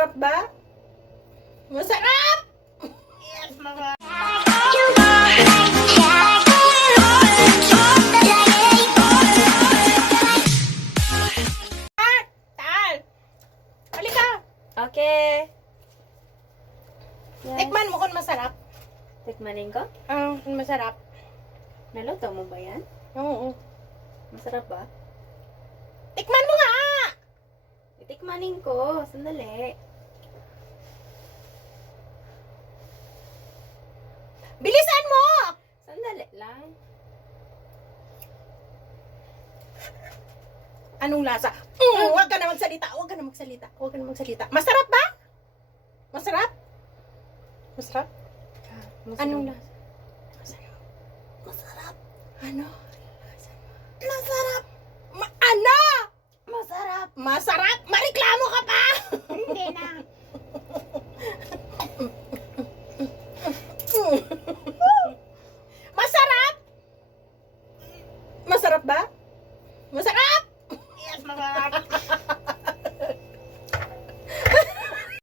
Masarap ba? Masarap! Yes, mama. Tal! Halika! Okay. Yes. Tikman mo kung masarap. Tikmanin ko? Kung masarap. Naluto mo ba yan? Oo. Masarap ba? Tikman mo nga! Itikmanin ko. Sandali. Bilisan mo! Sandali lang. Anong lasa? Huwag ka na magsalita. Huwag ka na magsalita. Huwag ka na magsalita. Masarap ba? Masarap? Masarap? Masarap. Anong lasa? Masarap. Masarap. Ano? Masarap. Ano? Masarap. Masarap? Mareklamo ka pa? Hindi na. Masarap? Masarap ba?